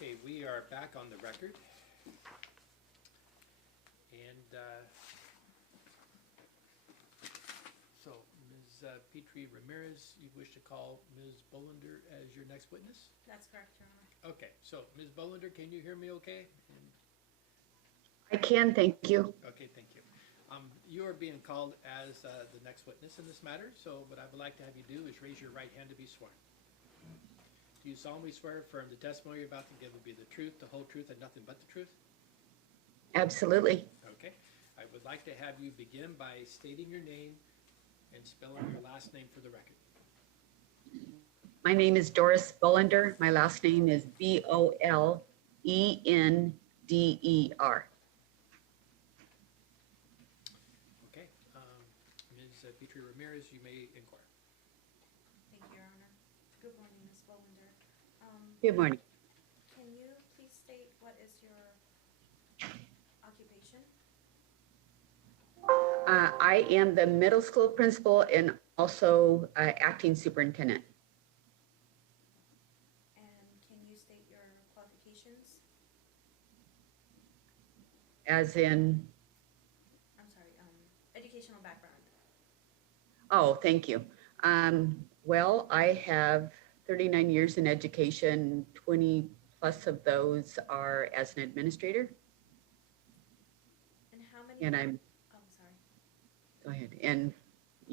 Okay, we are back on the record. And so, Ms. Petrie Ramirez, you wish to call Ms. Bolander as your next witness? That's correct, Your Honor. Okay, so Ms. Bolander, can you hear me okay? I can, thank you. Okay, thank you. You are being called as the next witness in this matter, so what I would like to have you do is raise your right hand to be sworn. Do you solemnly swear or affirm the testimony you're about to give will be the truth, the whole truth, and nothing but the truth? Absolutely. Okay. I would like to have you begin by stating your name and spelling your last name for the record. My name is Doris Bolander. My last name is Bolender. Okay. Ms. Petrie Ramirez, you may inquire. Thank you, Your Honor. Good morning, Ms. Bolander. Good morning. Can you please state what is your occupation? I am the middle school principal and also acting superintendent. And can you state your qualifications? As in, I'm sorry, educational background. oh, thank you. Well, I have 39 years in education, 20 plus of those are as an administrator. And how many? And I'm, Oh, sorry. go ahead, and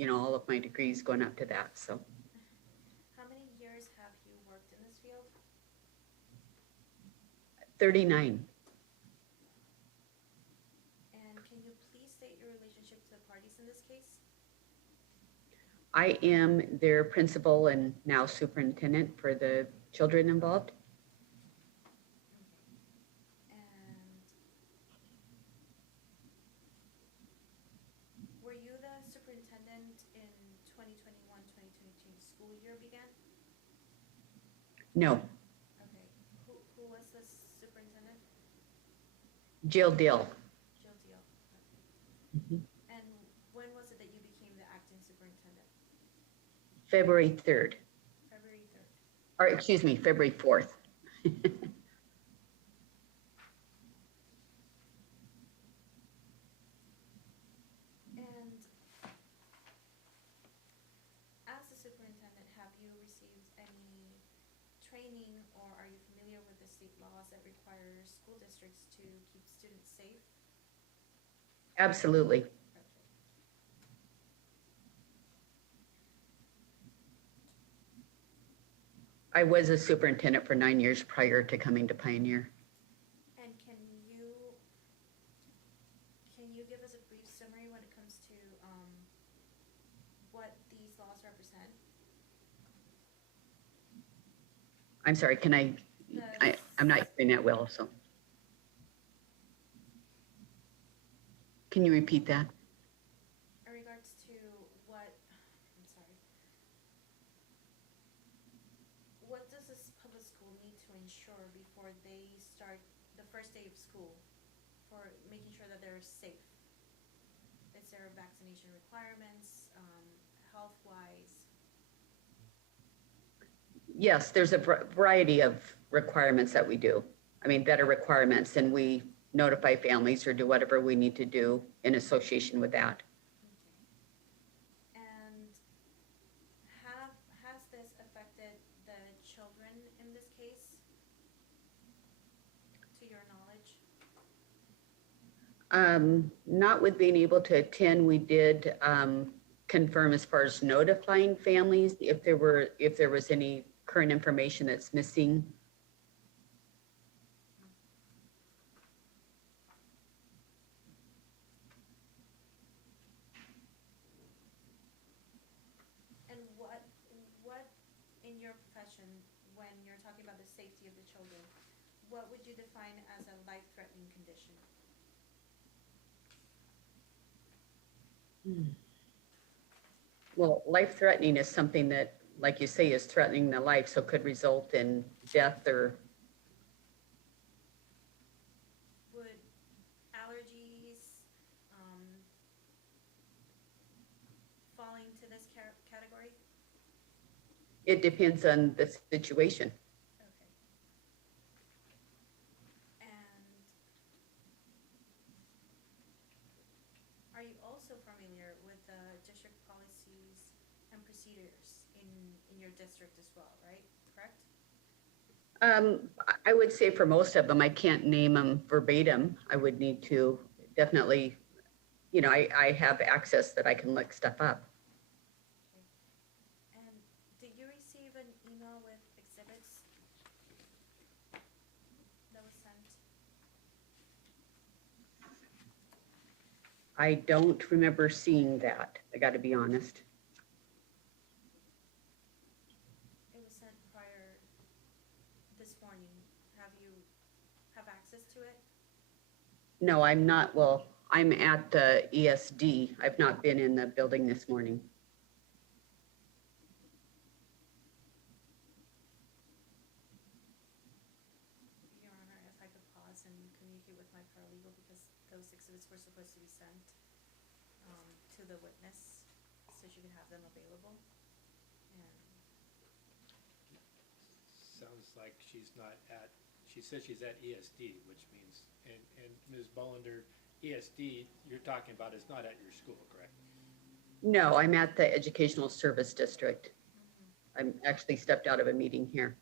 all of my degrees going up to that, so. How many years have you worked in this field? 39. And can you please state your relationship to the parties in this case? I am their principal and now superintendent for the children involved. And were you the superintendent in 2021-2022 school year began? No, Okay. Who was the superintendent? Jill Dill. Jill Deal. Okay. Mhm. And when was it that you became the acting superintendent? February 3rd, February 3rd. or excuse me, February 4th. And as the superintendent, have you received any training or are you familiar with the state laws that require school districts to keep students safe? Absolutely. Okay. I was a superintendent for 9 years prior to coming to Pioneer. And can you give us a brief summary when it comes to what these laws represent? I'm sorry, can I'm not hearing that well, so. Can you repeat that? In regards to what, I'm sorry. What does this public school need to ensure before they start the first day of school for making sure that they're safe? Is there vaccination requirements, health-wise? Yes, there's a variety of requirements that we do. I mean, that are requirements, and we notify families or do whatever we need to do in association with that. Okay. And has this affected the children in this case, to your knowledge? Not with being able to attend, we did confirm as far as notifying families if there was any current information that's missing. And what in your profession, when you're talking about the safety of the children, what would you define as a life-threatening condition? Well, life-threatening is something that, like you say, is threatening the life, so could result in death or. Would allergies fall into this category? It depends on the situation. Okay. I would say for most of them, I can't name them verbatim. I would need to definitely, I have access that I can look stuff up. Okay. And did you receive an email with exhibits that was sent? I don't remember seeing that. I got to be honest. It was sent prior this morning. Have access to it? No, I'm not. Well, I'm at the ESD. I've not been in the building this morning. Your Honor, if I could pause and communicate with my paralegal because those exhibits were supposed to be sent to the witness so she could have them available. And Sounds like she's not at, she says she's at ESD, which means, and Ms. Bollender, ESD, you're talking about is not at your school, correct? No, I'm at the Educational Service District. I'm actually stepped out of a meeting here.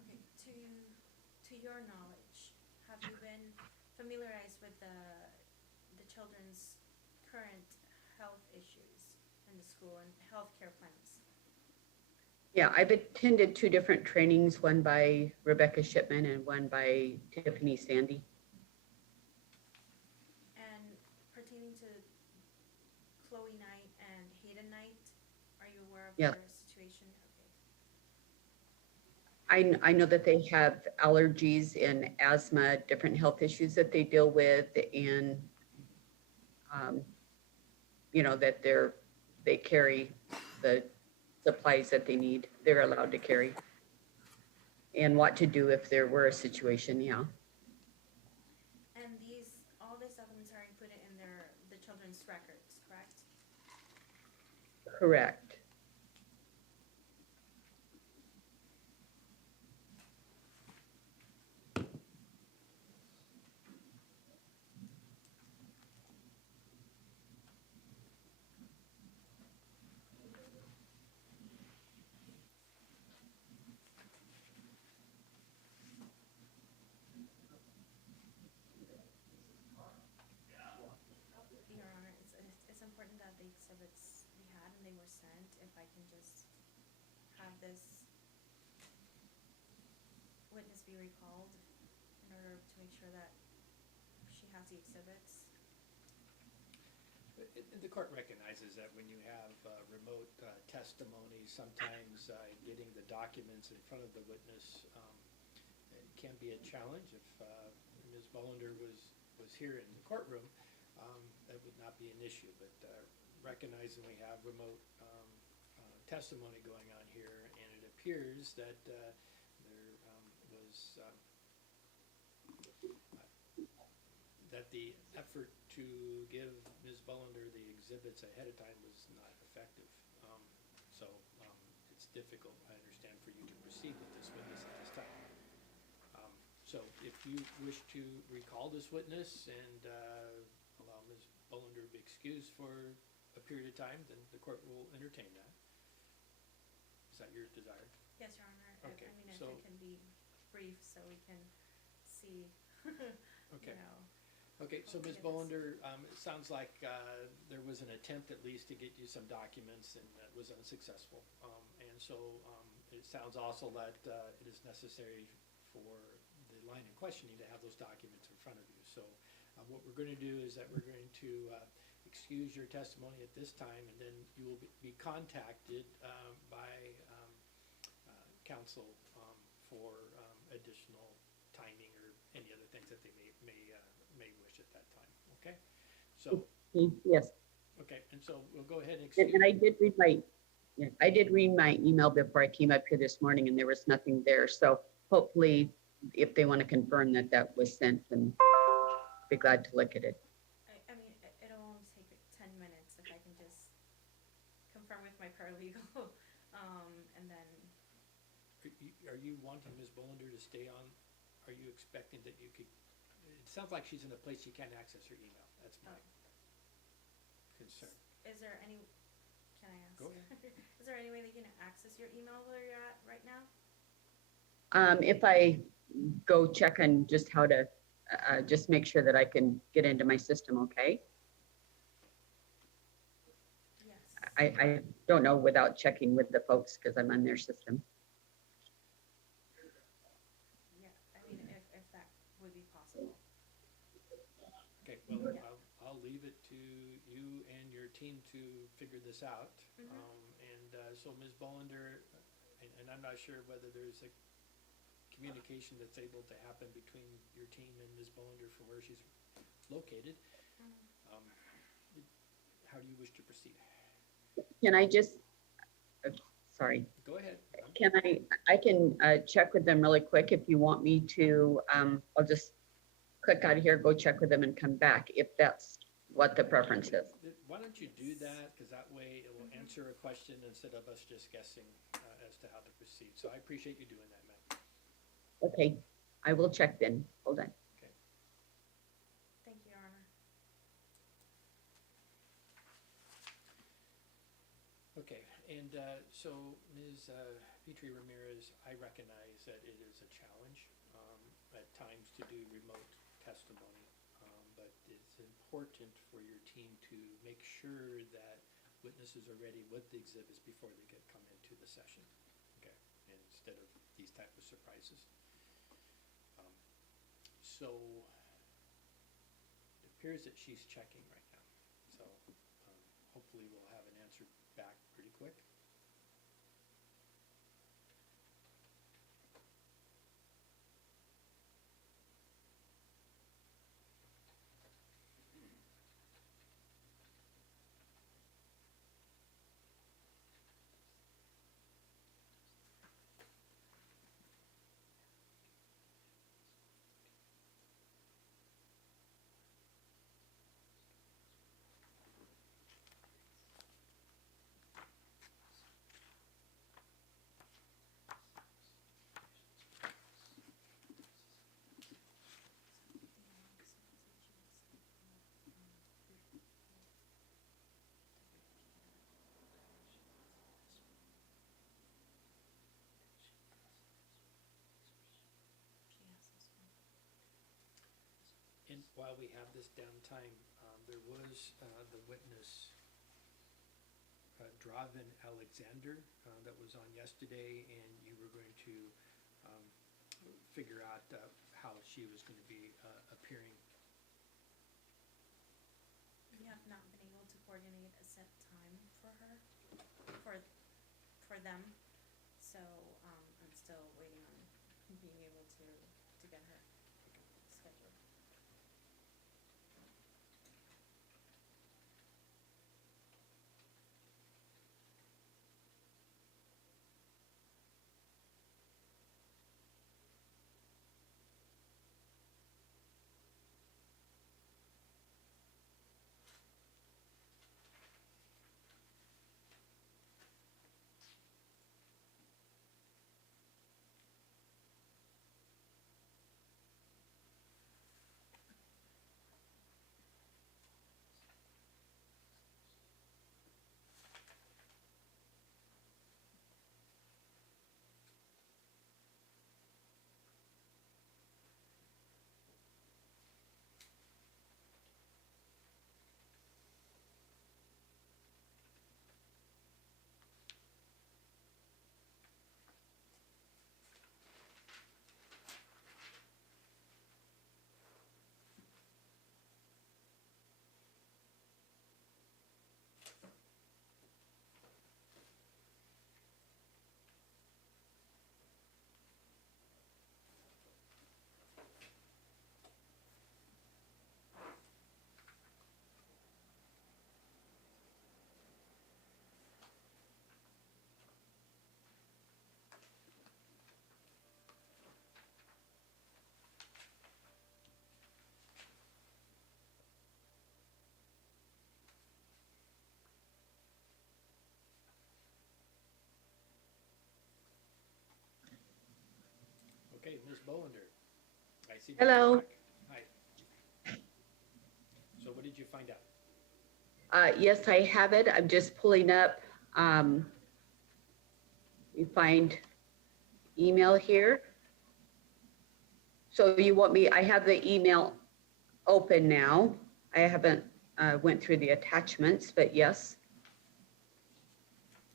okay, to your knowledge, have you been familiarized with the children's current health issues in the school and healthcare plans? Yeah, I've attended 2 different trainings, one by Rebecca Shipman and one by Tiffany Sandy. And pertaining to Chloe Knight and Hayden Knight, are you aware of Yeah. their situation? Okay. I know that they have allergies and asthma, different health issues that they deal with, and that they carry the supplies that they need. They're allowed to carry, and what to do if there were a situation. Yeah, And all these documents are included in the children's records, correct? correct. Your Honor, it's important that the exhibits we had and they were sent. If I can just have this witness be recalled in order to make sure that she has the exhibits. The court recognizes that when you have remote testimony, sometimes getting the documents in front of the witness it can be a challenge. If Ms. Bollender was here in the courtroom, that would not be an issue. But recognizing we have remote testimony going on here, and it appears that there was that the effort to give Ms. Bollender the exhibits ahead of time was not effective. So it's difficult, I understand, for you to proceed with this witness at this time. So if you wish to recall this witness and allow Ms. Bollender to be excused for a period of time, then the court will entertain that. Is that your desire? Yes, Your Honor. Okay, I mean, if so- it can be brief so we can see, Okay. you know. Okay, so Ms. Yes. Bollender, it sounds like there was an attempt at least to get you some documents and that was unsuccessful. And so it sounds also that it is necessary for the line in questioning to have those documents in front of you. So what we're going to do is that we're going to excuse your testimony at this time, and then you will be contacted by counsel for additional timing or any other things that they may wish at that time. Okay, so Yes, okay, and so we'll go ahead and excuse. and I did read my email before I came up here this morning, and there was nothing there. So hopefully, if they want to confirm that that was sent, then be glad to look at it. I mean, it'll only take 10 minutes if I can just confirm with my paralegal And then, Are you wanting Ms. Bollinger to stay on? Are you expecting that you could, it sounds like she's in a place she can't access her email. That's my concern. is there any, can I ask? Go ahead. Is there any way they can access your email where you're at right now? If I go check on just how to, just make sure that I can get into my system, okay? Yes. I don't know without checking with the folks because I'm on their system. Yeah, I mean, if that would be possible. Okay, well, Yeah. I'll leave it to you and your team to figure this out. So Ms. Bollinger, and I'm not sure whether there's a communication that's able to happen between your team and Ms. Bollinger from where she's located. How do you wish to proceed? Can I just, sorry, Go ahead. can I can check with them really quick if you want me to. I'll just click out of here, go check with them and come back if that's what the preference is. Why don't you do that, because that way it will answer a question instead of us just guessing as to how to proceed. So I appreciate you doing that, ma'am. Okay, I will check then. Hold on. Okay. Thank you, Your Honor. Okay, and so Ms. Petrie Ramirez, I recognize that it is a challenge at times to do remote testimony, but it's important for your team to make sure that witnesses are ready with the exhibits before they come into the session, okay, instead of these type of surprises. So it appears that she's checking right now, so hopefully we'll have an answer back pretty quick. And while we have this downtime, there was the witness, Draven Alexander, that was on yesterday, and you were going to figure out how she was going to be appearing. We have not been able to coordinate a set time for her, for them. So, I'm still waiting on being able to get her scheduled. Bolander. I see. Hello. Back. Hi. So what did you find out? Yes, I have it. I'm just pulling up. You find email here. So you want me, I have the email open now. I haven't went through the attachments, but yes.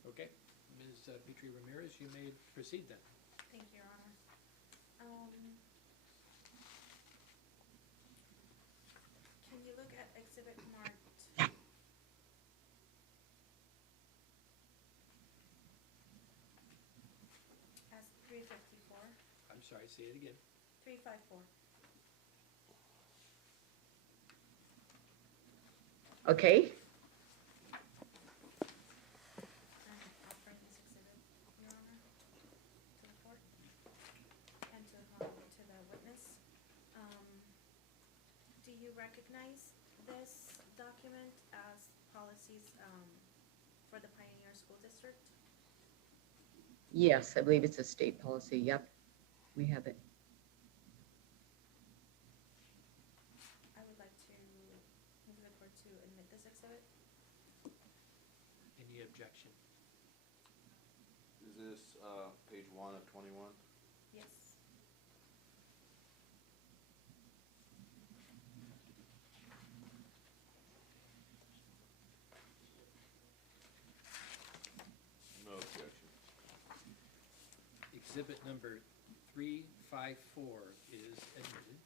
Okay, Ms. Petrie Ramirez, you may proceed then. Thank you, Your Honor. Can you look at exhibit marked as 354, I'm sorry, say it again. 354? Okay. Offer this exhibit, Your Honor, to the court and to the witness. Do you recognize this document as policies for the Pioneer School District? Yes, I believe it's a state policy. Yep, we have it. I would like to move the court to admit this exhibit. Any objection? Is this page 1 of 21? Yes. No objection. Exhibit number 354 is admitted.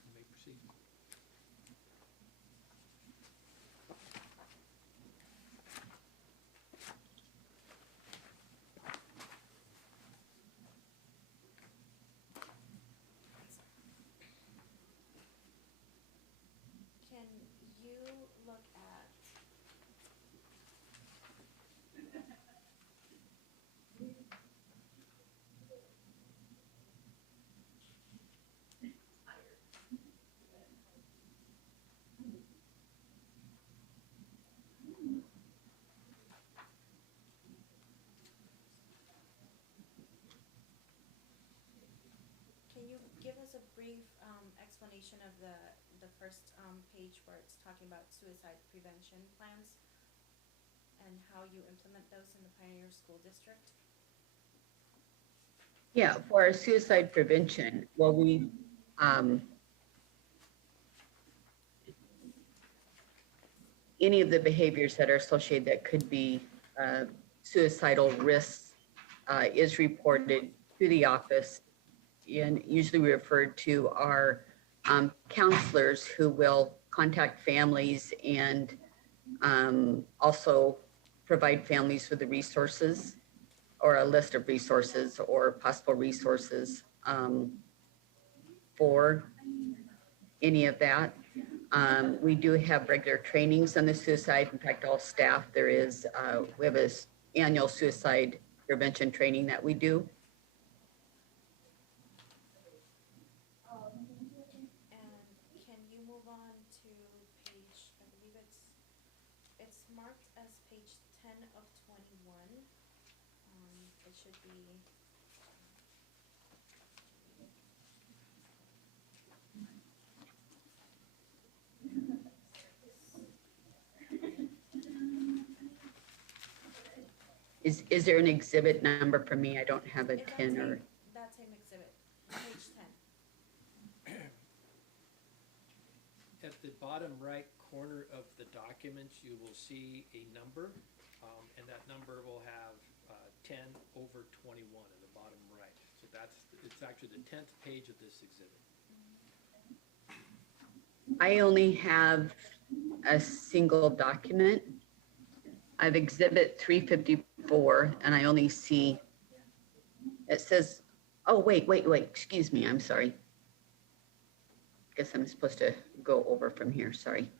You may proceed. Can you look at Can you give us a brief explanation of the first page where it's talking about suicide prevention plans and how you implement those in the Pioneer School District? Yeah, for our suicide prevention, well, we, any of the behaviors that are associated that could be suicidal risks is reported to the office. And usually we refer to our counselors who will contact families and also provide families with the resources or a list of resources or possible resources for any of that. We do have regular trainings on the suicide. In fact, all staff, there is, we have an annual suicide prevention training that we do. And can you move on to page, I believe it's marked as page 10 of 21. It should be. Is there an exhibit number for me? I don't have a pin or. That same exhibit, page 10. At the bottom right corner of the document, you will see a number, and that number will have 10 over 21 in the bottom right. So it's actually the 10th page of this exhibit. I only have a single document. I have exhibit 354 and I only see, it says, oh, wait, excuse me, I'm sorry. Guess I'm supposed to go over from here, sorry.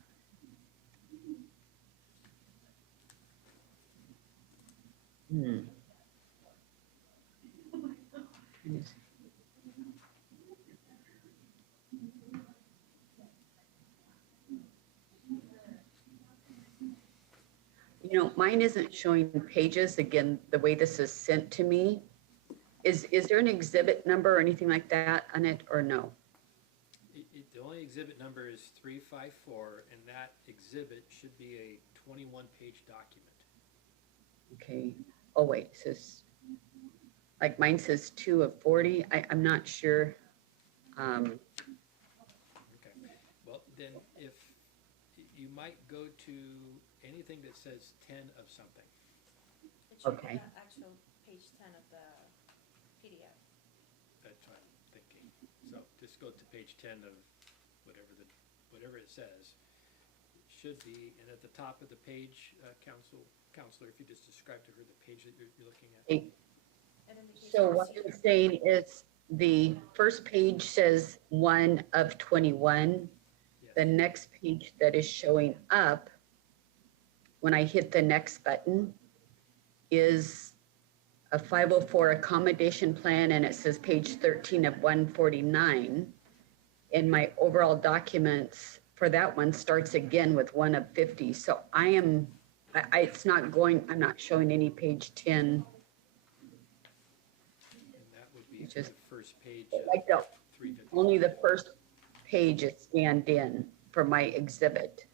mine isn't showing pages, again, the way this is sent to me. Is there an exhibit number or anything like that on it, or no? The only exhibit number is 354, and that exhibit should be a 21-page document. Okay, oh wait, it says, like mine says 2 of 40, I'm not sure. Okay, well, then if, you might go to anything that says 10 of something. It should be Okay. the actual page 10 of the PDF. That's what I'm thinking. So just go to page 10 of whatever it says. It should be, and at the top of the page, counselor, if you just describe to her the page that you're looking at. Hey, It indicates so what procedure. I'm saying is the first page says 1 of 21. Yes. The next page that is showing up when I hit the next button is a 504 accommodation plan, and it says page 13 of 149. And my overall documents for that one starts again with 1 of 50. So it's not going, I'm not showing any page 10. And that would be It's the just first page like the, of 350. only the first page is scanned in for my exhibit.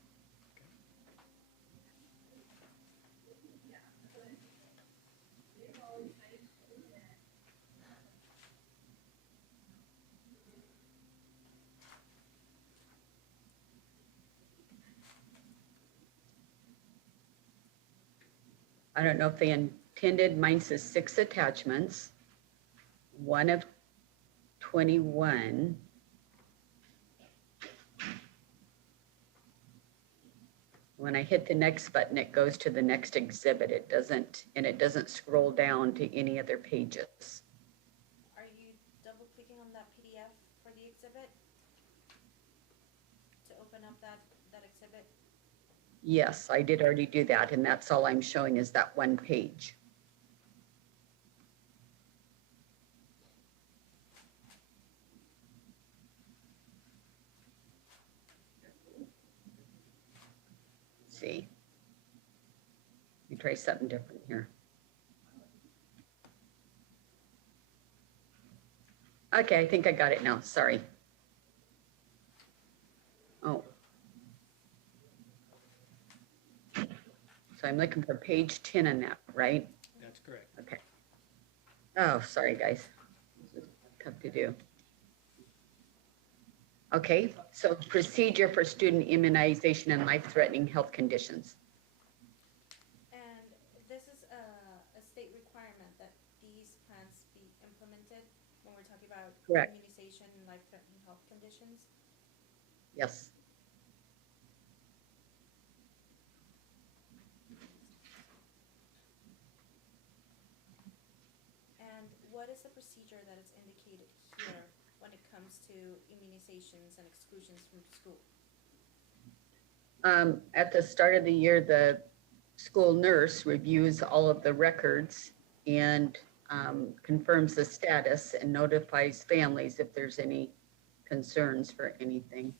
I don't know if they intended, mine says 6 attachments, 1 of 21. When I hit the next button, it goes to the next exhibit. It doesn't scroll down to any other pages. Are you double clicking on that PDF for the exhibit? To open up that exhibit? Yes, I did already do that, and that's all I'm showing is that one page. Let's see. Let me try something different here. Okay, I think I got it now, sorry. Oh. So I'm looking for page 10 on that, right? That's correct. Okay. Oh, sorry, guys. This is tough to do. Okay, so procedure for student immunization and life-threatening health conditions. And this is a state requirement that these plans be implemented when we're talking about Correct. immunization and life-threatening health conditions. Yes. And what is the procedure that is indicated here when it comes to immunizations and exclusions from school? At the start of the year, the school nurse reviews all of the records and confirms the status and notifies families if there's any concerns for anything.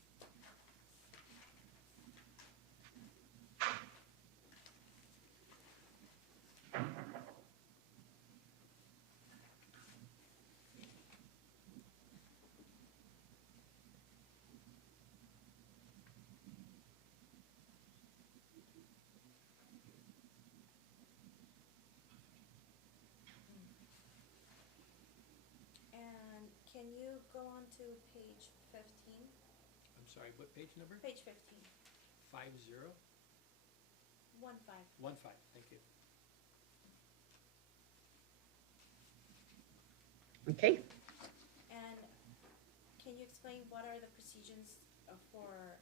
And can you go on to page 15? I'm sorry, what page number? Page 15, 50? 1-5. 15, thank you. Okay. And can you explain what are the procedures for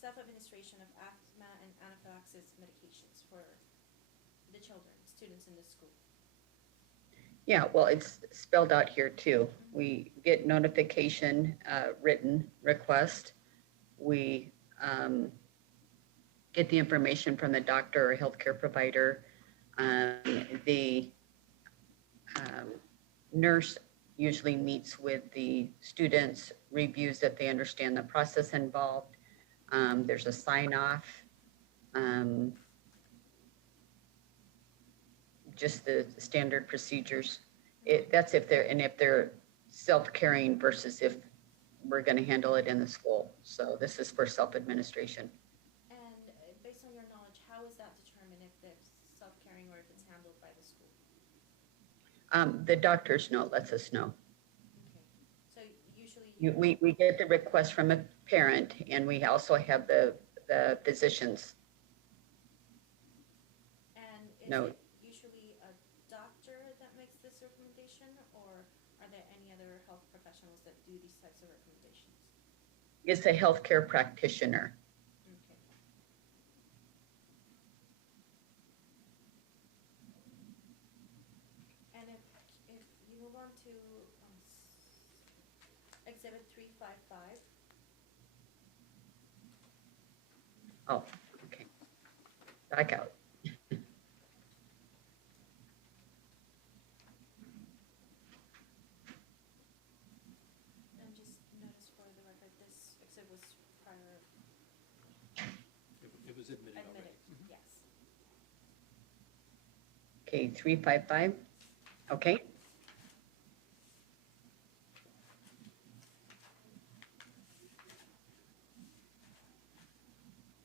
self-administration of asthma and anaphylaxis medications for the children, students in the school? Yeah, well, it's spelled out here too. We get notification, written request. We get the information from the doctor or healthcare provider. The nurse usually meets with the students, reviews that they understand the process involved. There's a sign off. just the standard procedures. That's if they're self-caring versus if we're gonna handle it in the school. So this is for self-administration. And based on your knowledge, how is that determined if it's self-caring or if it's handled by the school? The doctor's note lets us know. Okay, so usually. We get the request from a parent, and we also have the physicians. And is No. it usually a doctor that makes this recommendation, or are there any other health professionals that do these types of recommendations? It's a healthcare practitioner. Okay. And if you move on to Exhibit 355. Oh, okay. Back out. And just notice for the record, this exhibit was prior It was admitted already. admitted, yes. Okay, 355. Okay.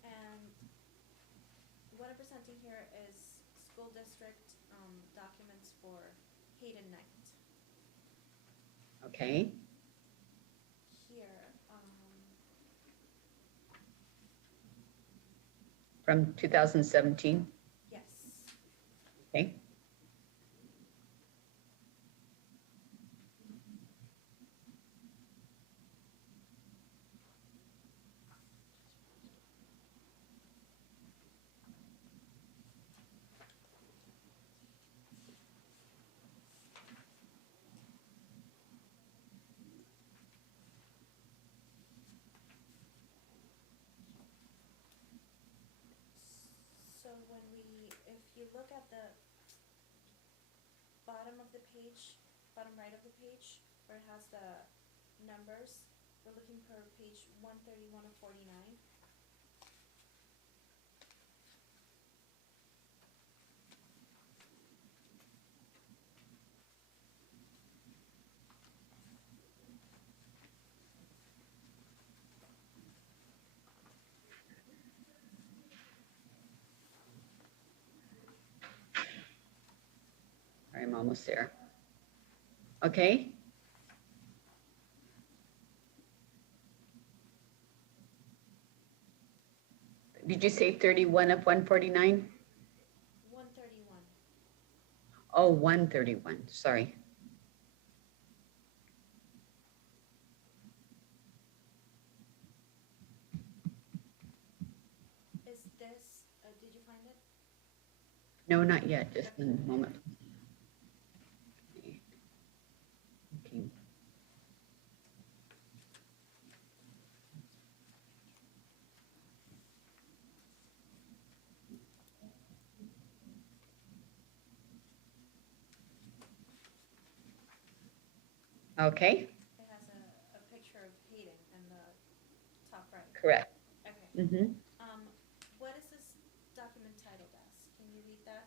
And what I'm presenting here is school district documents for Hayden Knight. Okay. Here, From 2017. yes. Okay. So if you look at the bottom of the page, bottom right of the page, where it has the numbers, we're looking for page 131 of 49. I'm almost there. Okay. Did you say 31 of 149? 131. Oh, 131, sorry. Is this, did you find it? No, not yet, just a moment. Okay. Okay, It has a picture of Hayden in the top right. correct. Okay. Mm-hmm. What is this document titled as? Can you read that?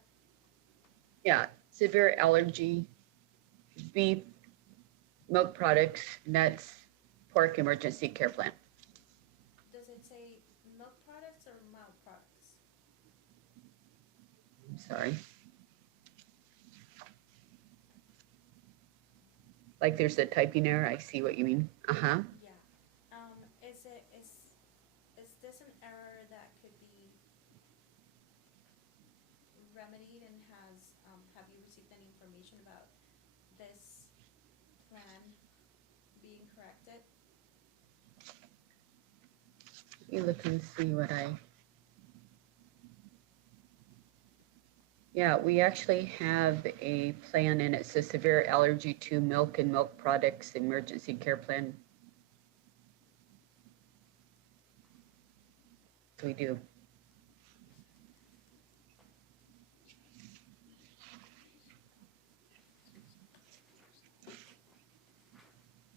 Yeah, severe allergy, beef, milk products, nuts, pork emergency care plan. Does it say milk products or mild products? I'm sorry. Like there's a typing error, I see what you mean. Uh-huh. Yeah. Is this an error that could be remedied, and have you received any information about this plan being corrected? Let me look and see what yeah, we actually have a plan, and it says severe allergy to milk and milk products emergency care plan. We do.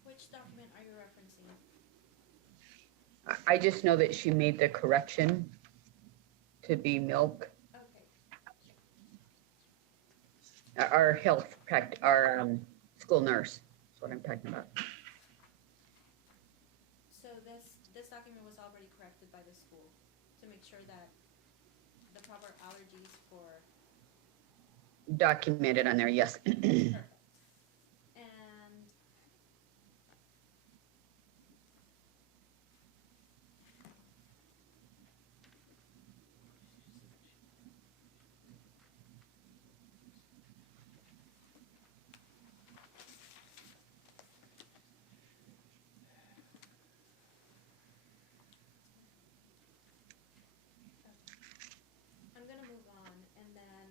Which document are you referencing? I just know that she made the correction to be milk. Okay. our our school nurse, that's what I'm talking about. So this document was already corrected by the school to make sure that the proper allergies for, Documented on there, yes. perfect. And I'm gonna move on and then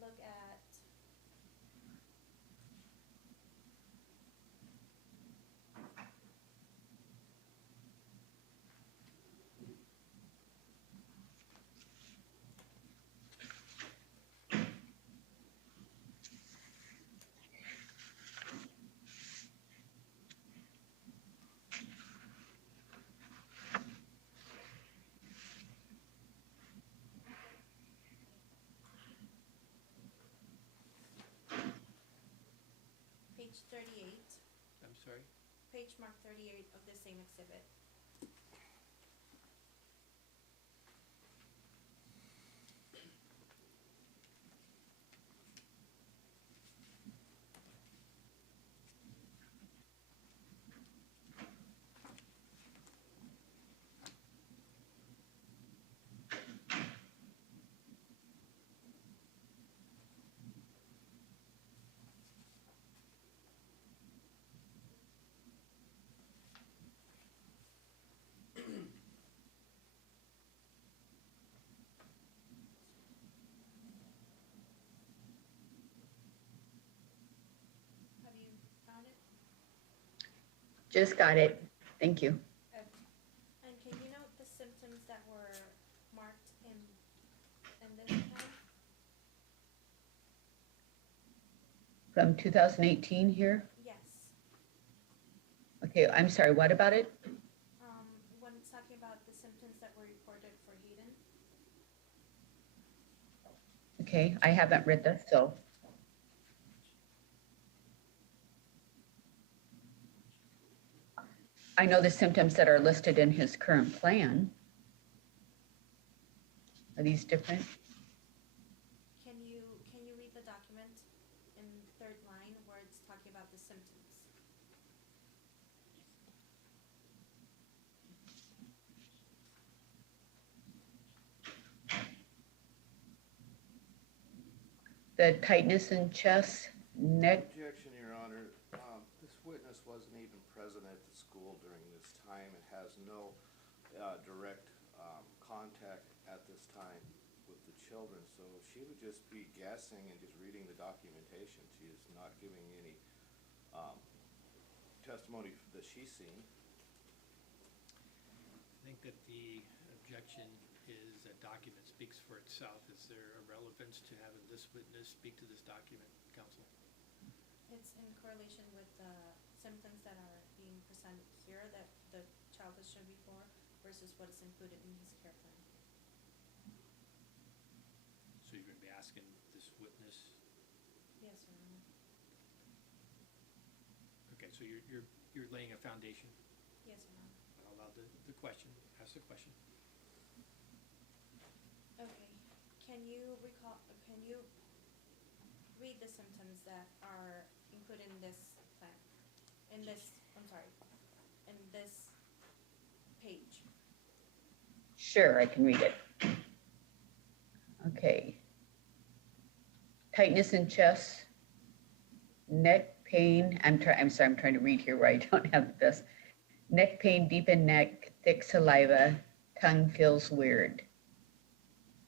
look at page 38, I'm sorry. page mark 38 of the same exhibit. Have you found it? Just got it, thank you. Okay. And can you note the symptoms that were marked in this plan? From 2018 here. Yes. Okay, I'm sorry, what about it? When it's talking about the symptoms that were reported for Hayden, Okay, I haven't read this, so. I know the symptoms that are listed in his current plan. Are these different? can you read the document in third line where it's talking about the symptoms? The tightness in chest, neck, Objection, Your Honor. This witness wasn't even present at the school during this time and has no direct contact at this time with the children. So she would just be guessing and just reading the documentation. She is not giving any testimony that she's seen. I think that the objection is a document speaks for itself. Is there a relevance to having this witness speak to this document, counsel? It's in correlation with the symptoms that are being presented here that the child has shown before versus what is included in his care plan. So you're gonna be asking this witness, Yes, Your Honor. okay, so you're laying a foundation. Yes, Your Honor. I'll allow the question, ask the question. Okay, can you read the symptoms that are included in this plan? In this page? sure, I can read it. Okay. Tightness in chest, neck pain, I'm sorry, I'm trying to read here where I don't have this. Neck pain, deep in neck, thick saliva, tongue feels weird.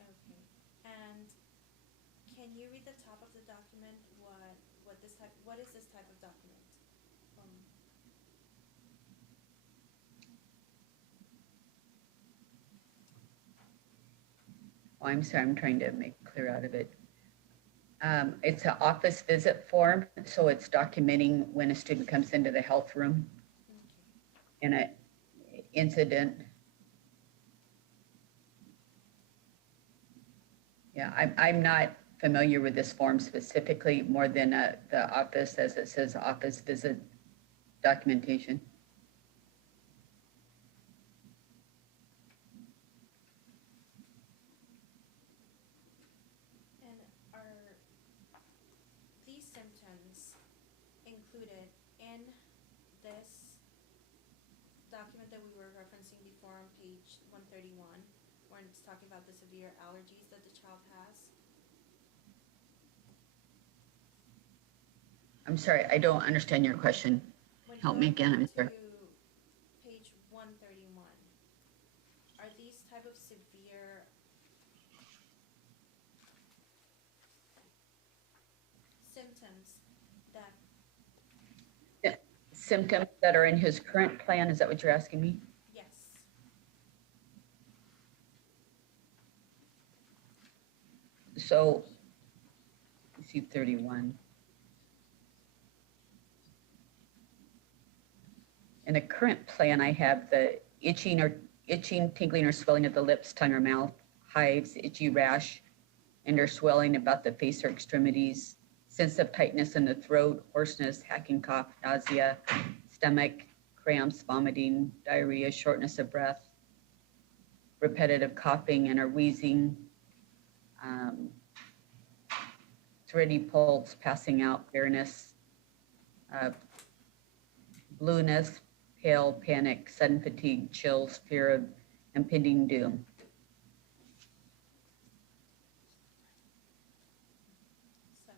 Okay, and can you read the top of the document, what is this type of document? Oh, I'm sorry, I'm trying to make clear out of it. It's an office visit form, so it's documenting when a student comes into the health room Okay. in an incident. Yeah, I'm not familiar with this form specifically more than the office, as it says office visit documentation. And are these symptoms included in this document that we were referencing before on page 131, when it's talking about the severe allergies that the child has? I'm sorry, I don't understand your question. When you Help go me again, I'm to sorry. page 131, are these type of severe symptoms that, Symptoms that are in his current plan, is that what you're asking me? yes, So, you see 31. In the current plan, I have the itching, tingling, or swelling of the lips, tongue, or mouth, hives, itchy rash, and or swelling about the face or extremities, sense of tightness in the throat, hoarseness, hacking cough, nausea, stomach, cramps, vomiting, diarrhea, shortness of breath, repetitive coughing and or wheezing, thready pulse, passing out, fairness, blueness, pale, panic, sudden fatigue, chills, fear of impending doom. so.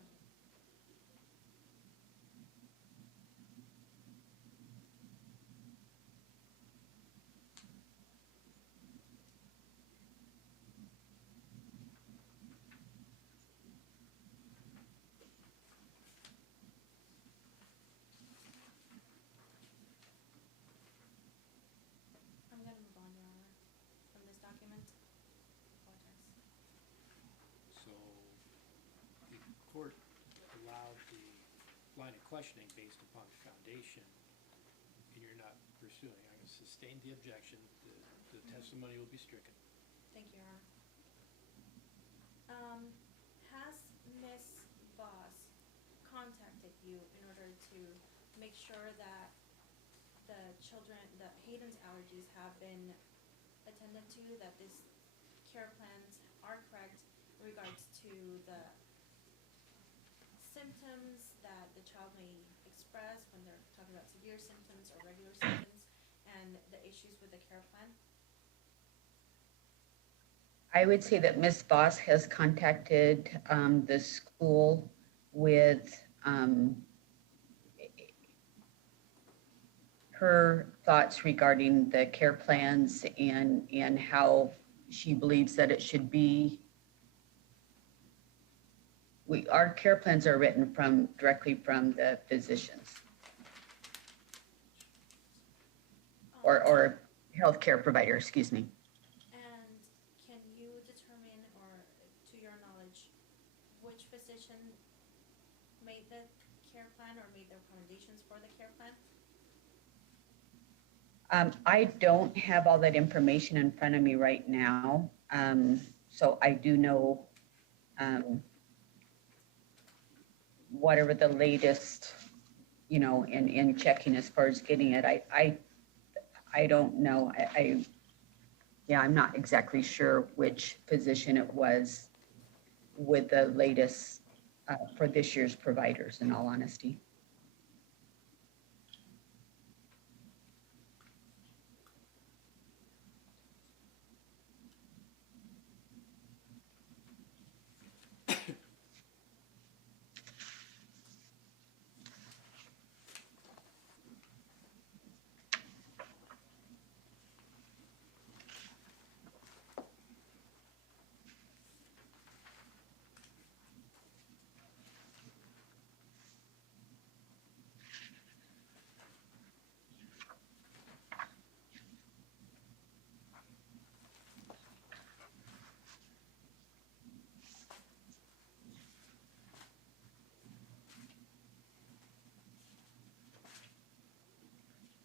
I'm gonna move on, Your Honor, from this document. Apologize. So the court allowed the line of questioning based upon the foundation, and you're not pursuing. I'm going to sustain the objection. The testimony will be stricken. Thank you, Your Honor. Has Ms. Voss contacted you in order to make sure that the children, that Hayden's allergies have been attended to, that these care plans are correct in regards to the symptoms that the child may express when they're talking about severe symptoms or regular symptoms, and the issues with the care plan? I would say that Ms. Voss has contacted the school with her thoughts regarding the care plans and how she believes that it should be. Our care plans are written directly from the physicians or healthcare provider, excuse me. And can you determine, or to your knowledge, which physician made the care plan or made the recommendations for the care plan? I don't have all that information in front of me right now. So I do know whatever the latest, in checking as far as getting it. I don't know. I'm not exactly sure which physician it was with the latest for this year's providers, in all honesty.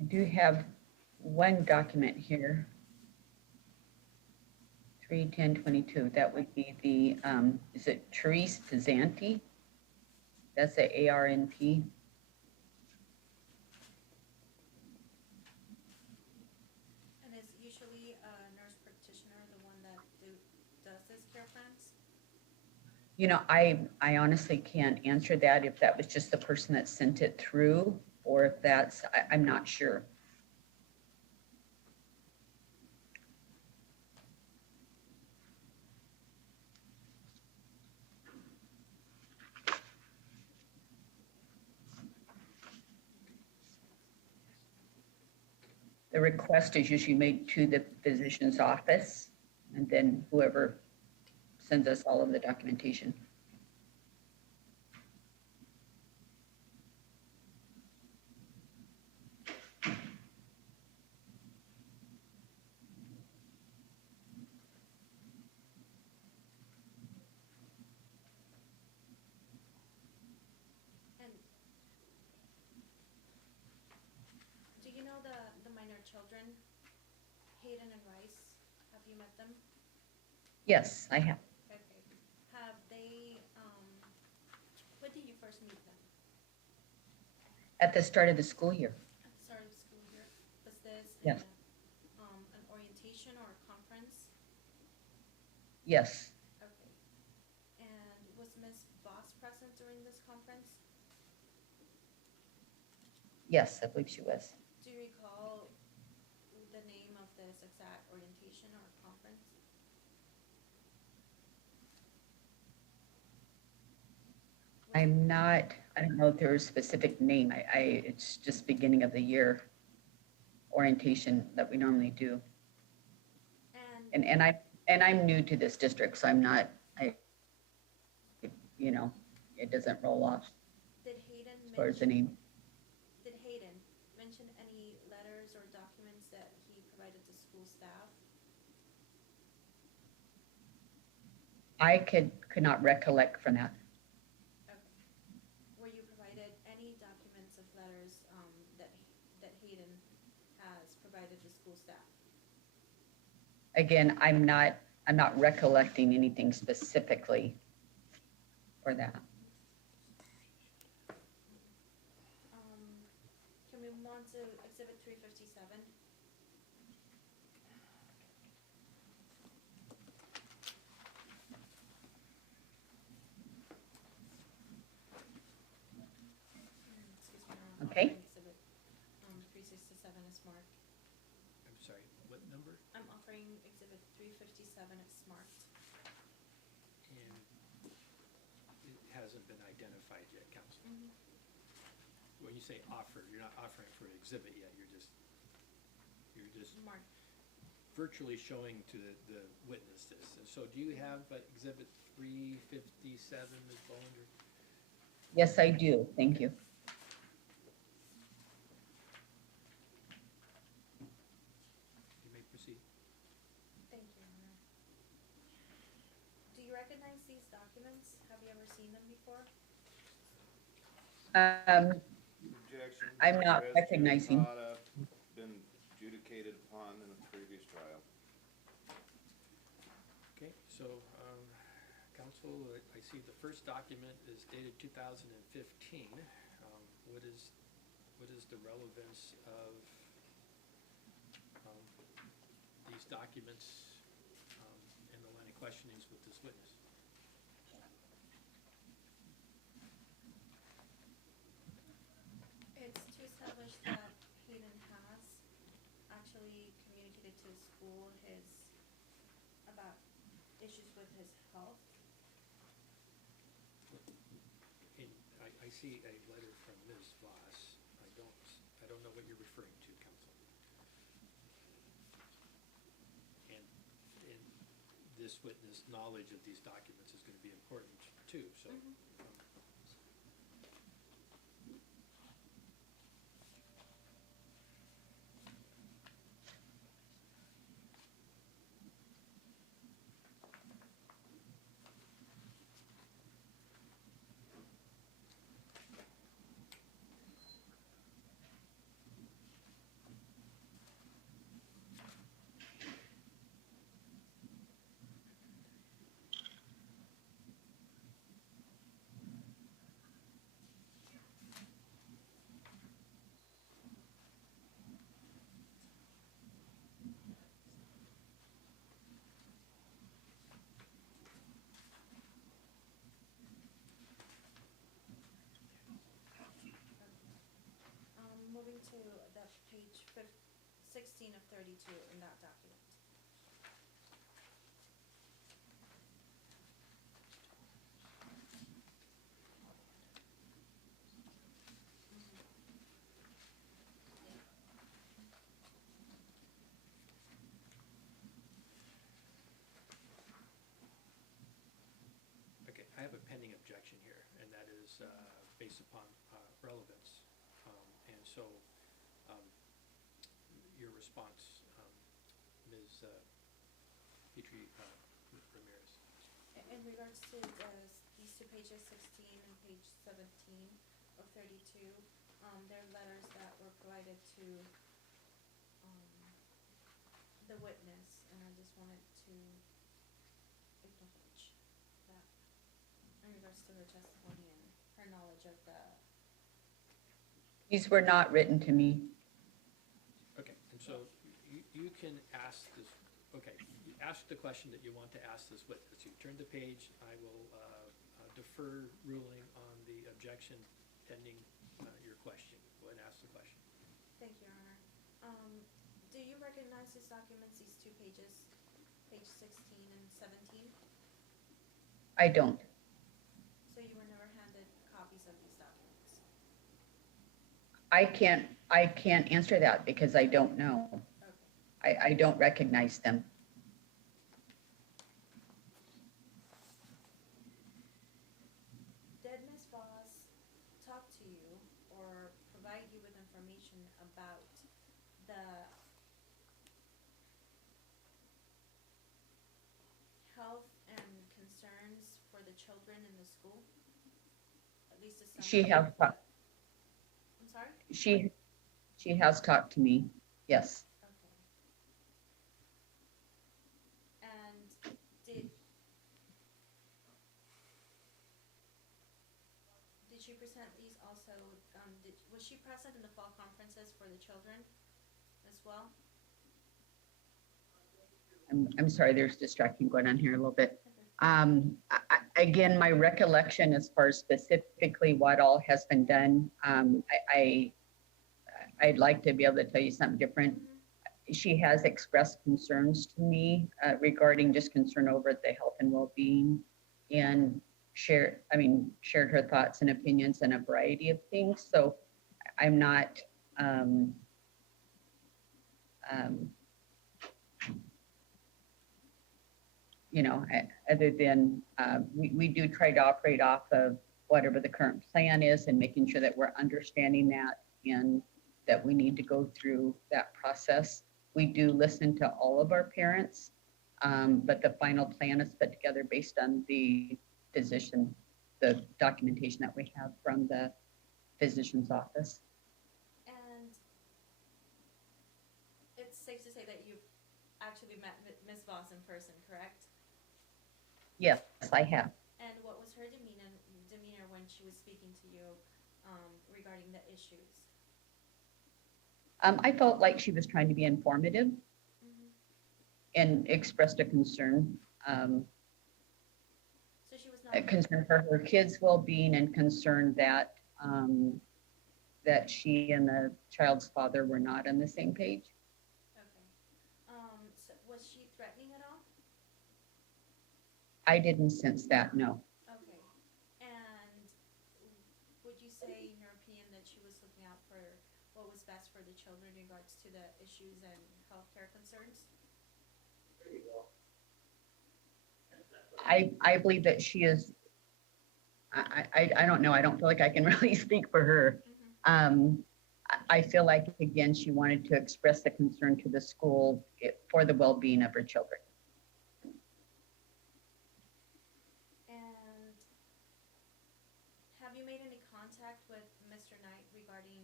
I do have one document here. 3/10/22, that would be the, is it Therese Pizzanti? That's the ARNP. And is usually a nurse practitioner the one that does this care plans? You know, I honestly can't answer that, if that was just the person that sent it through, or if that's, I'm not sure. The request is usually made to the physician's office, and then whoever sends us all of the documentation. And do you know the minor children, Hayden and Rice? Have you met them? Yes, I have. Okay. Have they, when did you first meet them? At the start of the school year. At the start of school year? Was this Yes. an orientation or a conference? Yes, Okay. And was Ms. Voss present during this conference? yes, I believe she was. Do you recall the name of this exact orientation or conference? I'm not, I don't know if there's a specific name. It's just beginning of the year orientation that we normally do. And And I'm new to this district, so I'm not, you know, it doesn't roll off did Hayden as far as the mention, name. did Hayden mention any letters or documents that he provided to school staff? I could not recollect from that. Okay. Were you provided any documents of letters, that Hayden has provided to school staff? Again, I'm not recollecting anything specifically for that. Can we move on to exhibit 357? Excuse me, I'm Okay. offering exhibit, 367 is marked. I'm sorry, what number? I'm offering exhibit 357 as marked. And it hasn't been identified yet, counsel. When you say offer, you're not offering for an exhibit yet, you're just Marked. virtually showing to the witness this. And so do you have exhibit 357, Ms. Bollinger? Yes, I do. Thank you. You may proceed. Thank you, Your Honor. Do you recognize these documents? Have you ever seen them before? Objection. I'm not Res recognizing. judicata been adjudicated upon in a previous trial. Okay, so, counsel, I see the first document is dated 2015. What is the relevance of these documents in the line of questionings with this witness? It's to establish that Hayden has actually communicated to school about issues with his health. And I see a letter from Ms. Voss. I don't know what you're referring to, counsel. And this witness' knowledge of these documents is going to be important too, so. 16 of 32 in that document. Okay, I have a pending objection here, and that is based upon relevance. And so, your response, Ms. Petrie Ramirez. In regards to these two pages, 16 and page 17 of 32, they're letters that were provided to the witness, and I just wanted to acknowledge that in regards to her testimony and her knowledge of the. These were not written to me. Okay, and so you can ask this, okay, you ask the question that you want to ask this witness. You turn the page, I will defer ruling on the objection pending your question. Go ahead and ask the question. Thank you, Your Honor. Do you recognize these documents, these two pages, page 16 and 17? I don't. So you were never handed copies of these documents? I can't answer that because I don't know. Okay. I don't recognize them. Did Ms. Voss talk to you or provide you with information about the health and concerns for the children in the school? At least to some. She has talked. I'm sorry? She has talked to me. Yes. Okay. And did she present these also, was she present in the fall conferences for the children as well? I'm sorry, there's distraction going on here a little bit. Again, my recollection as far as specifically what all has been done, I'd like to be able to tell you something different. She has expressed concerns to me regarding just concern over the health and well-being, and shared her thoughts and opinions on a variety of things. So I'm not, other than we do try to operate off of whatever the current plan is and making sure that we're understanding that and that we need to go through that process. We do listen to all of our parents, but the final plan is put together based on the physician, the documentation that we have from the physician's office. And it's safe to say that you've actually met Ms. Voss in person, correct? Yes, I have. And what was her demeanor when she was speaking to you regarding the issues? I felt like she was trying to be informative and expressed a concern. So she was not A concern for her kids' well-being and concern that that she and the child's father were not on the same page. okay. So was she threatening at all? I didn't sense that, no. Okay. And would you say, in your opinion, that she was looking out for what was best for the children in regards to the issues and healthcare concerns? I believe that she is. I don't know. I don't feel like I can really speak for her. I feel like, again, she wanted to express the concern to the school for the well-being of her children. And have you made any contact with Mr. Knight regarding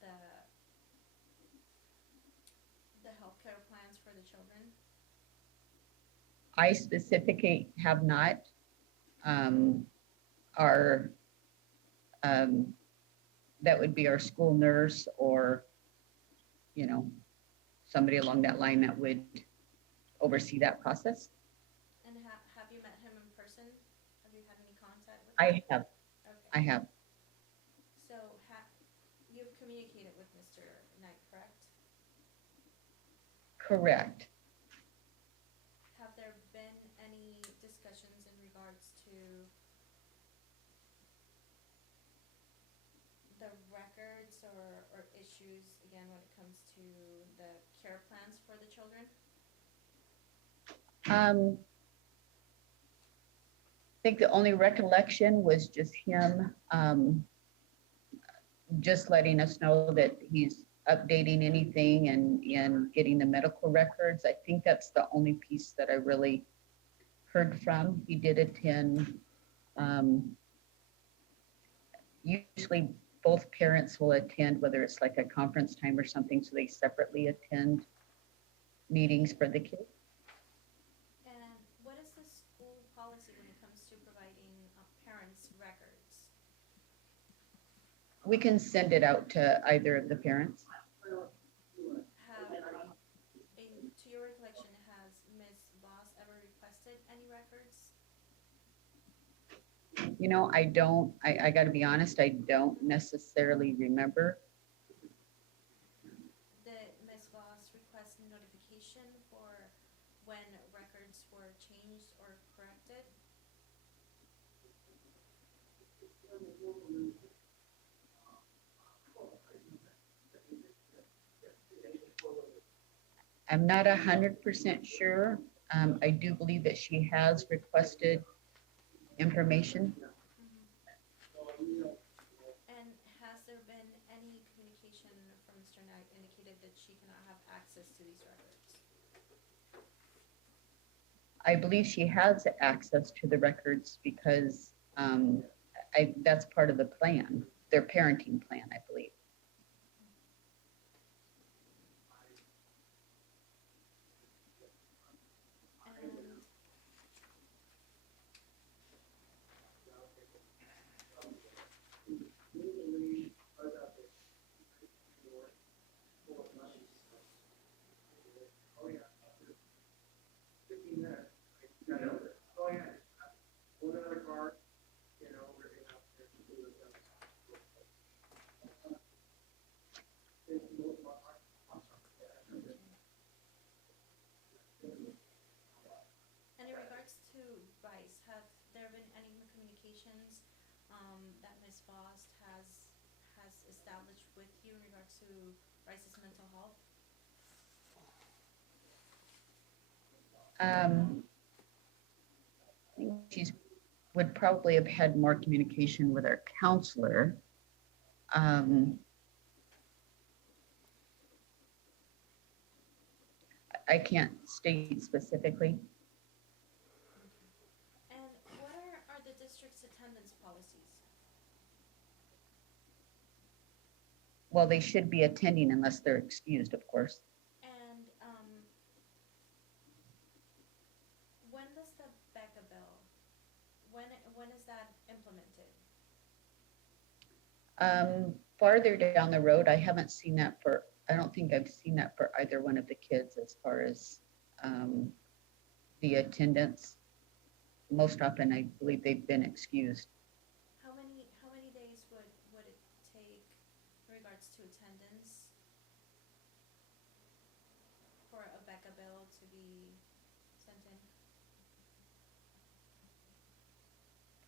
the healthcare plans for the children? I specifically have not. Our that would be our school nurse or somebody along that line that would oversee that process. And have you met him in person? Have you had any contact with him? I have. Okay. I have. So you've communicated with Mr. Knight, correct? Correct. Have there been any discussions in regards to the records or issues, again, when it comes to the care plans for the children? I think the only recollection was just him, just letting us know that he's updating anything and getting the medical records. I think that's the only piece that I really heard from. He did attend, usually both parents will attend, whether it's like a conference time or something, so they separately attend meetings for the kids. And what is the school policy when it comes to providing parents' records? We can send it out to either of the parents. To your recollection, has Ms. Voss ever requested any records? You know, I gotta be honest, I don't necessarily remember. Did Ms. Voss request notification for when records were changed or corrected? I'm not 100% sure. I do believe that she has requested information. And has there been any communication from Mr. Knight indicated that she cannot have access to these records? I believe she has access to the records because that's part of the plan, their parenting plan, I believe. And in regards to Vice, have there been any communications that Ms. Voss has established with you in regards to Vice's mental health? I think she would probably have had more communication with our counselor. I can't state specifically. And what are the district's attendance policies? Well, they should be attending unless they're excused, of course. And when does the BECA bill, when is that implemented? Farther down the road, I haven't seen that for, I don't think I've seen that for either one of the kids as far as the attendance. Most often, I believe they've been excused. How many days would it take in regards to attendance for a BECA bill to be sent in?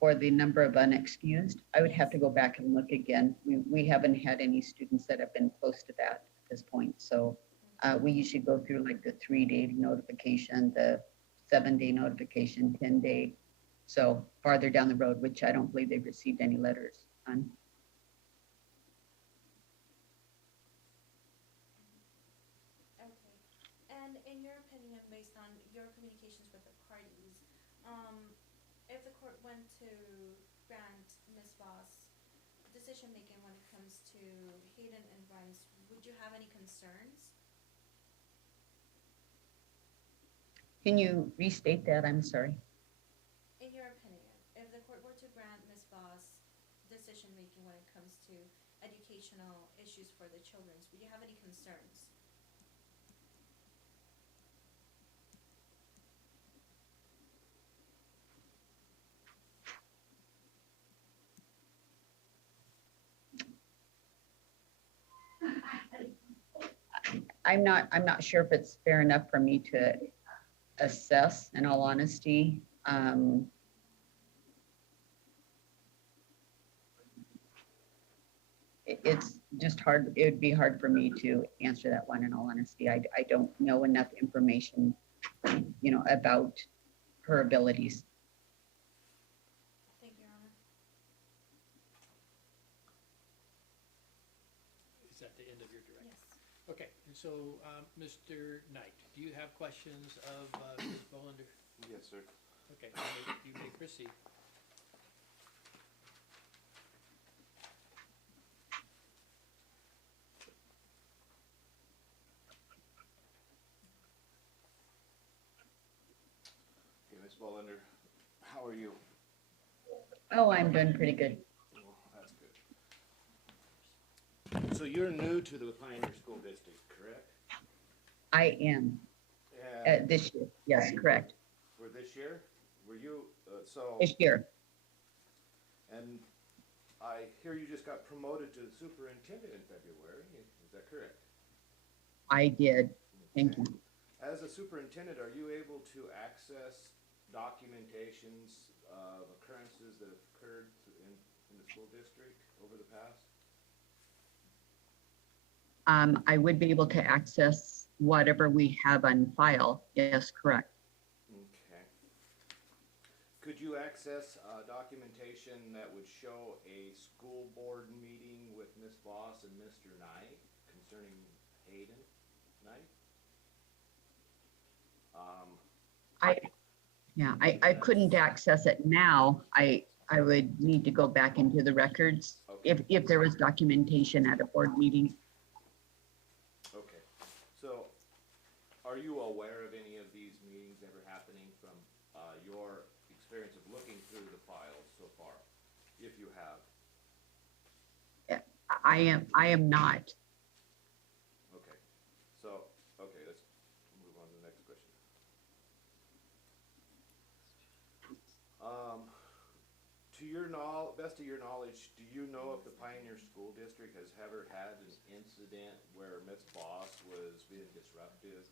For the number of unexcused, I would have to go back and look again. We haven't had any students that have been close to that at this point. So we usually go through like the 3-day notification, the 7-day notification, 10-day. So farther down the road, which I don't believe they've received any letters on. Okay. And in your opinion, based on your communications with the parties, if the court went to grant Ms. Voss decision-making when it comes to Hayden and Vice, would you have any concerns? Can you restate that? I'm sorry. In your opinion, if the court were to grant Ms. Voss decision-making when it comes to educational issues for the children, would you have any concerns? I'm not sure if it's fair enough for me to assess, in all honesty. It's just hard, it would be hard for me to answer that one, in all honesty. I don't know enough information, about her abilities. Thank you, Your Honor. Is that the end of your direction? Yes. Okay, and so, Mr. Knight, do you have questions of Ms. Bolander? Yes, sir. Okay, you may proceed. Okay, Ms. Bolander, how are you? Oh, I'm doing pretty good. Well, that's good. So you're new to the Pioneer School District, correct? I am, And this year. Yes, correct. for this year, were you, so, This year. and I hear you just got promoted to superintendent in February, is that correct? I did. Thank you. As a superintendent, are you able to access documentations of occurrences that have occurred in the school district over the past? I would be able to access whatever we have on file. Yes, correct. Okay. Could you access documentation that would show a school board meeting with Ms. Voss and Mr. Knight concerning Hayden Knight? I couldn't access it now. I would need to go back into the records if there was documentation at a board meeting. Okay, so are you aware of any of these meetings ever happening from your experience of looking through the files so far, if you have? I am not. Okay, so, okay, let's move on to the next question. To your best of your knowledge, do you know if the Pioneer School District has ever had an incident where Ms. Voss was being disruptive?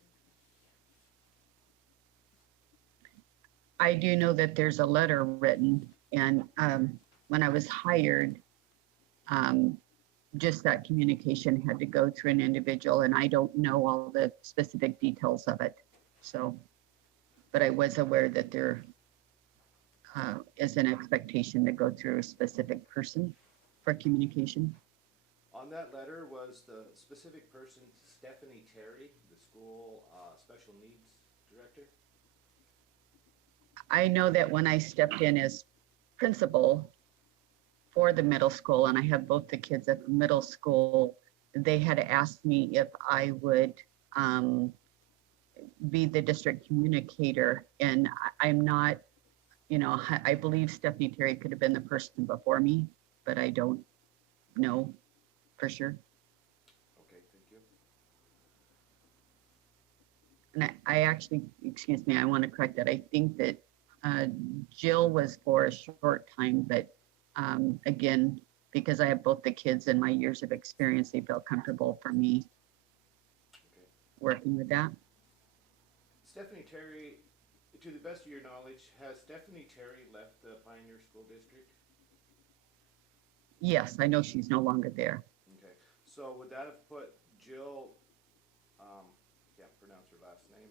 I do know that there's a letter written, and when I was hired, just that communication had to go through an individual, and I don't know all the specific details of it. So, but I was aware that there is an expectation to go through a specific person for communication. On that letter was the specific person Stephanie Terry, the school special needs director? I know that when I stepped in as principal for the middle school, and I have both the kids at the middle school, they had asked me if I would be the district communicator, and I'm not, I believe Stephanie Terry could have been the person before me, but I don't know for sure. Okay, thank you. And I actually, excuse me, I want to correct that. I think that Jill was for a short time, but again, because I have both the kids and my years of experience, they felt comfortable for me Okay. working with that. Stephanie Terry, to the best of your knowledge, has Stephanie Terry left the Pioneer School District? Yes, I know she's no longer there. Okay, so would that have put Jill, can't pronounce her last name,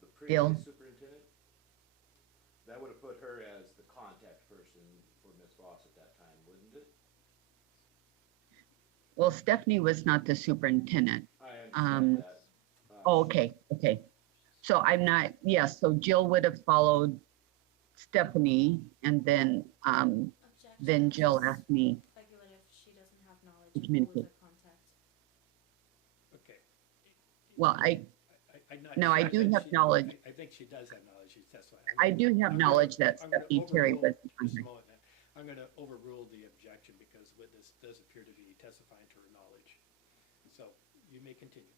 the Jill. previous superintendent? That would have put her as the contact person for Ms. Voss at that time, wouldn't it? Well, Stephanie was not the superintendent. I understand that. Oh, okay. So I'm not, yes, so Jill would have followed Stephanie, and then Objection. Jill asked me. Speculative, she doesn't have knowledge To of who communicate. was her contact. Okay. Well, no, I do have knowledge. I think she does have knowledge, she's testified. I do have knowledge that I'm gonna Stephanie Terry overrule- was the just a contact. moment, man. I'm gonna overrule the objection because the witness does appear to be testifying to her knowledge. So you may continue.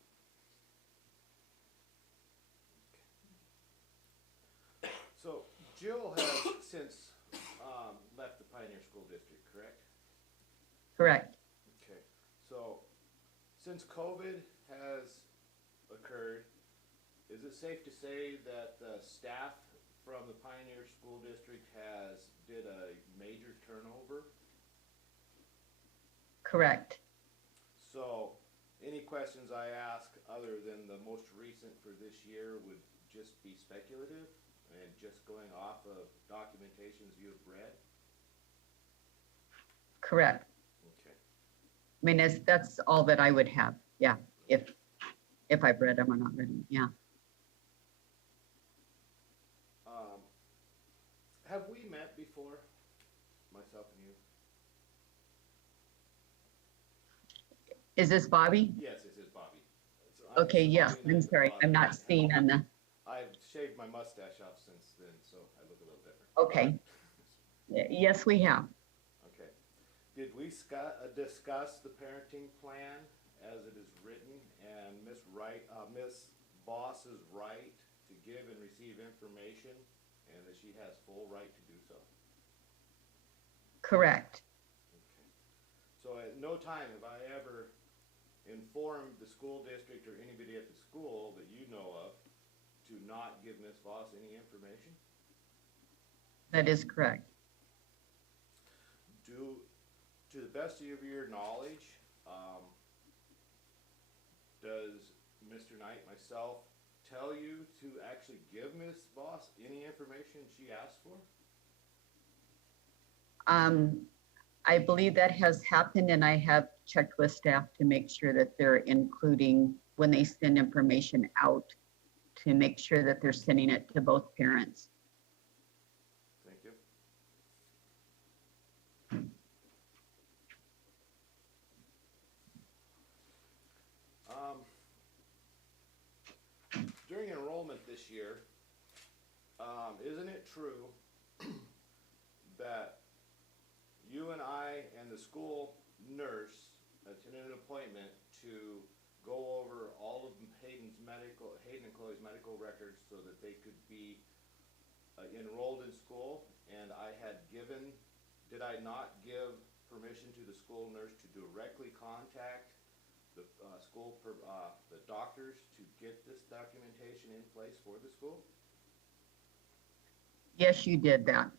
So Jill has since left the Pioneer School District, correct? Correct. Okay, so since COVID has occurred, is it safe to say that the staff from the Pioneer School District did a major turnover? Correct. So, any questions I ask other than the most recent for this year would just be speculative and just going off of documentations you have read? Correct. Okay. I mean, that's all that I would have. Yeah. If I've read them or not read them. Yeah. Have we met before, myself and you? Is this Bobby? Yes, this is Bobby. I'm Okay. Yeah. Bobby, I'm and sorry. Bobby. I'm not seeing on the, I've shaved my mustache off since then, so I look a little different. okay. Yes, we have. Okay. Did we discuss the parenting plan as it is written and Miss Boss's right to give and receive information and that she has full right to do so? Correct. Okay. So at no time have I ever informed the school district or anybody at the school that you know of to not give Miss Voss any information? That is correct. To the best of your knowledge, does Mr. Knight, myself, tell you to actually give Ms. Voss any information she asked for? I believe that has happened, and I have checked with staff to make sure that they're including, when they send information out, to make sure that they're sending it to both parents. Thank you. During enrollment this year, isn't it true that you and I and the school nurse attended an appointment to go over all of Hayden and Chloe's medical records so that they could be enrolled in school? And did I not give permission to the school nurse to directly contact the the doctors to get this documentation in place for the school? Yes, you did that.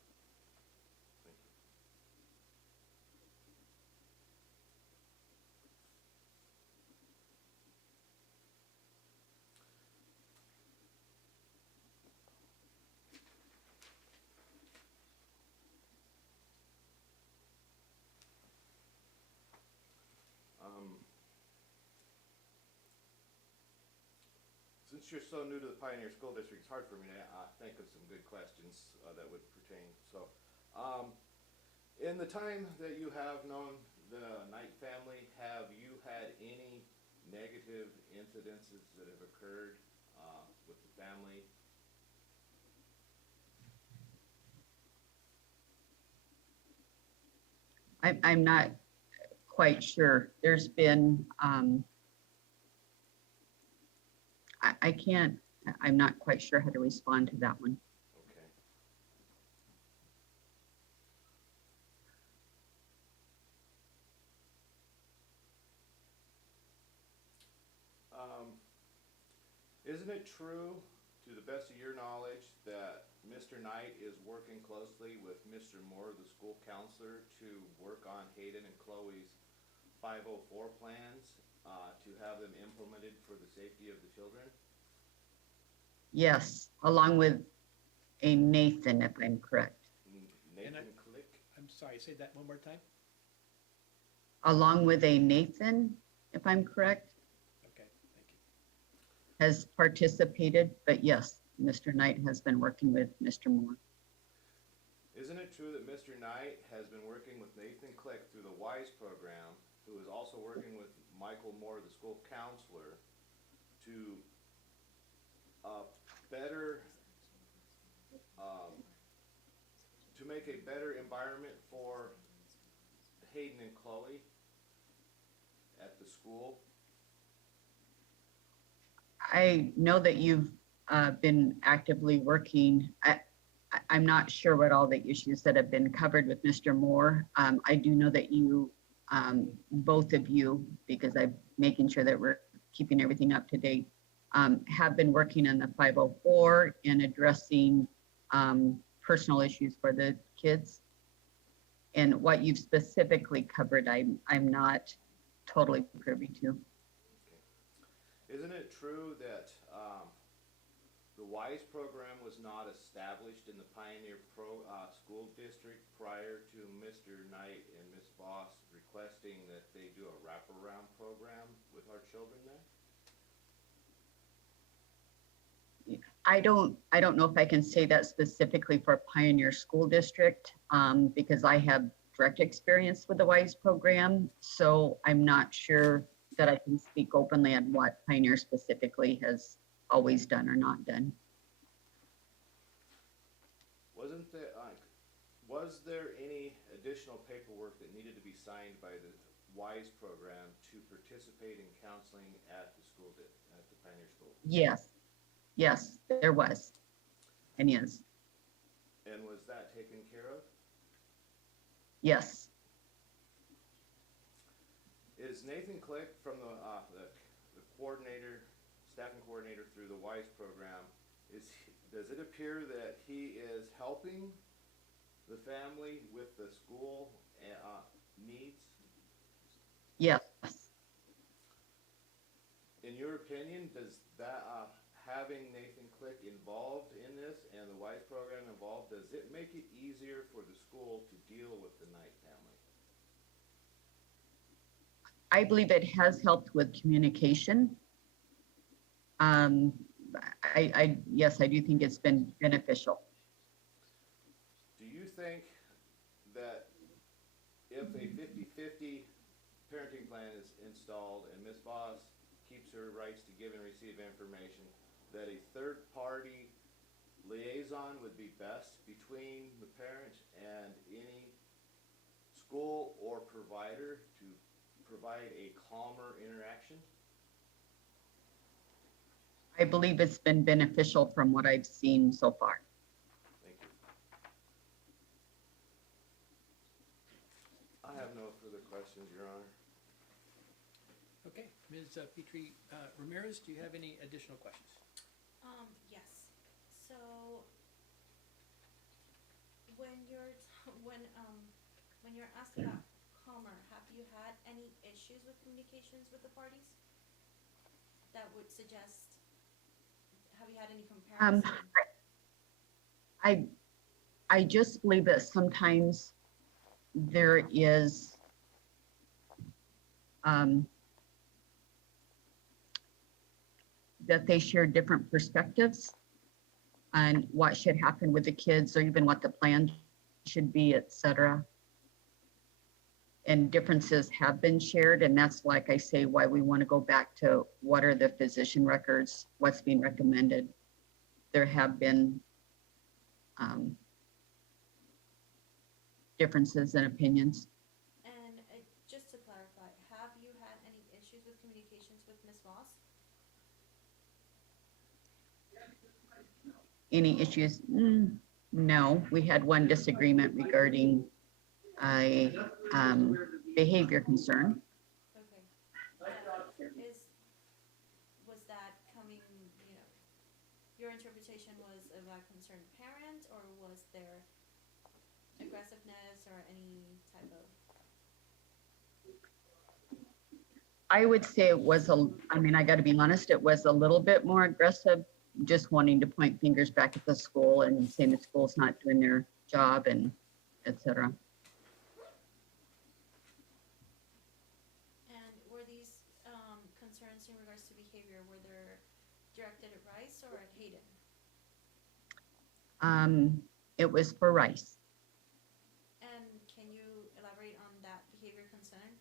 Since you're so new to the Pioneer School District, it's hard for me to think of some good questions that would pertain. So, in the time that you have known the Knight family, have you had any negative incidences that have occurred with the family? I'm not quite sure. There's been, I'm not quite sure how to respond to that one. Okay. Isn't it true, to the best of your knowledge, that Mr. Knight is working closely with Mr. Moore, the school counselor, to work on Hayden and Chloe's 504 plans to have them implemented for the safety of the children? Yes, along with a Nathan, if I'm correct. Nathan Click? I'm sorry, say that one more time? Along with a Nathan, if I'm correct, Okay, thank you. has participated, but yes, Mr. Knight has been working with Mr. Moore. Isn't it true that Mr. Knight has been working with Nathan Click through the WISE program, who is also working with Michael Moore, the school counselor, to make a better environment for Hayden and Chloe at the school? I know that you've been actively working. I'm not sure what all the issues that have been covered with Mr. Moore. I do know that you, both of you, because I'm making sure that we're keeping everything up to date. Have been working on the 504 and addressing personal issues for the kids. And what you've specifically covered, I'm not totally privy to. Isn't it true that the WISE program was not established in the Pioneer School District prior to Mr. Knight and Ms. Voss requesting that they do a wraparound program with our children there? I don't know if I can say that specifically for Pioneer School District, because I have direct experience with the WISE program. So I'm not sure that I can speak openly on what Pioneer specifically has always done or not done. Was there any additional paperwork that needed to be signed by the WISE program to participate in counseling at the school, at the Pioneer School? Yes, there was, and yes. And was that taken care of? Yes. Is Nathan Click from the coordinator, staffing coordinator through the WISE program, does it appear that he is helping the family with the school needs? Yes. In your opinion, does that having Nathan Click involved in this and the WISE program involved, does it make it easier for the school to deal with the Knight family? I believe it has helped with communication. Yes, I do think it's been beneficial. Do you think that if a 50-50 parenting plan is installed and Ms. Voss keeps her rights to give and receive information, that a third-party liaison would be best between the parent and any school or provider to provide a calmer interaction? I believe it's been beneficial from what I've seen so far. Thank you. I have no further questions, Your Honor. Okay, Ms. Petrie Ramirez, do you have any additional questions? Yes. So when you're asked about calmer, have you had any issues with communications with the parties that would suggest? Have you had any comparison? I just believe that sometimes there is that they share different perspectives on what should happen with the kids, or even what the plan should be, etc. And differences have been shared, and that's, like I say, why we want to go back to what are the physician records, what's being recommended. There have been differences in opinions. And just to clarify, have you had any issues with communications with Ms. Voss? Any issues? No, we had one disagreement regarding a behavior concern. Okay. Was that coming, your interpretation was of a concerned parent, or was there aggressiveness or any type of? I would say it was I got to be honest, it was a little bit more aggressive, just wanting to point fingers back at the school and saying the school's not doing their job and etc. And were these concerns in regards to behavior, were they directed at Rice or at Hayden? It was for Rice. And can you elaborate on that behavior concern?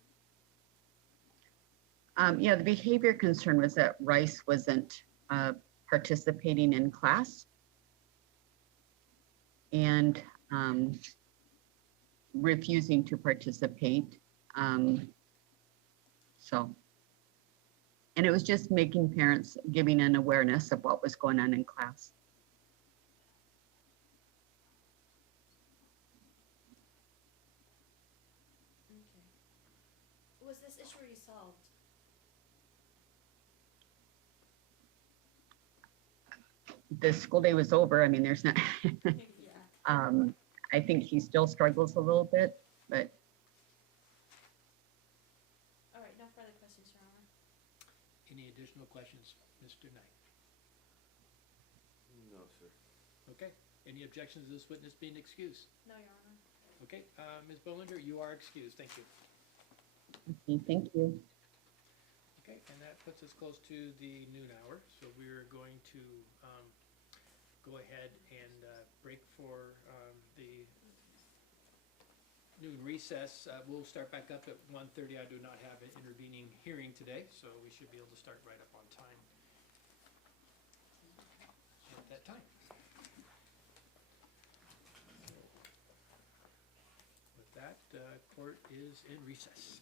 Yeah, the behavior concern was that Rice wasn't participating in class and refusing to participate. And it was just making parents, giving an awareness of what was going on in class. Okay. Was this issue resolved? the school day was over. I mean, there's not, Yeah. I think he still struggles a little bit, but All right, no further questions, Your Honor. Any additional questions, Mr. Knight? No, sir. Okay, any objections to this witness being excused? No, Your Honor. Okay, Ms. Bollinger, you are excused, thank you. okay, thank you. Okay, and that puts us close to the noon hour, so we're going to go ahead and break for the noon recess. We'll start back up at 1:30. I do not have an intervening hearing today, so we should be able to start right up on time at that time. With that, court is in recess.